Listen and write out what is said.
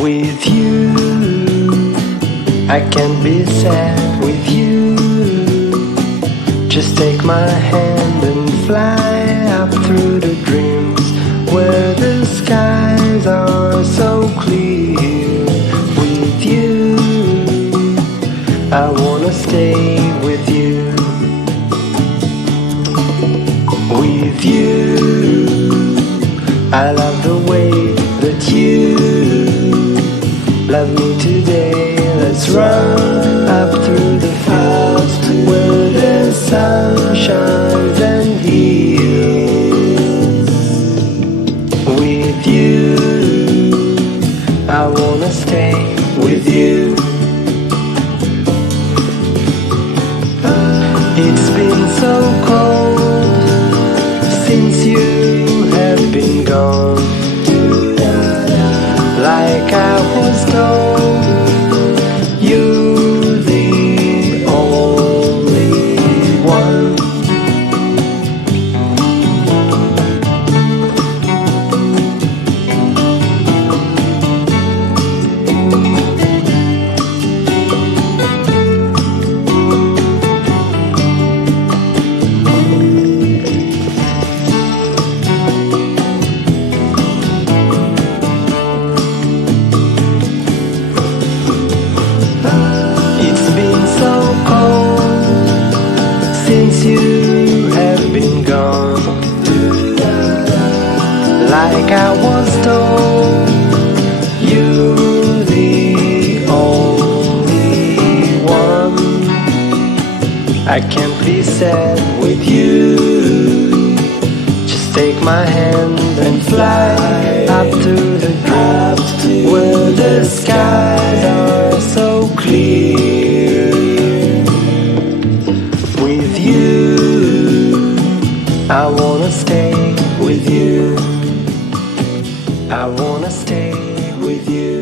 With you, I can't be sad with you. Just take my hand and fly up through the dreams where the skies are so clear. With you, I wanna stay with you. With you, I love the way that you love me today. Let's run up through the fields where the sun shines and heals. With you, I wanna stay with you. It's been so cold since you have been gone. Like I was told, you're the only one. Since you have been gone, like I was told, you're the only one. I can't be sad with you. Just take my hand and fly up to the dreams where the skies are so clear. With you, I wanna stay with you. I wanna stay with you.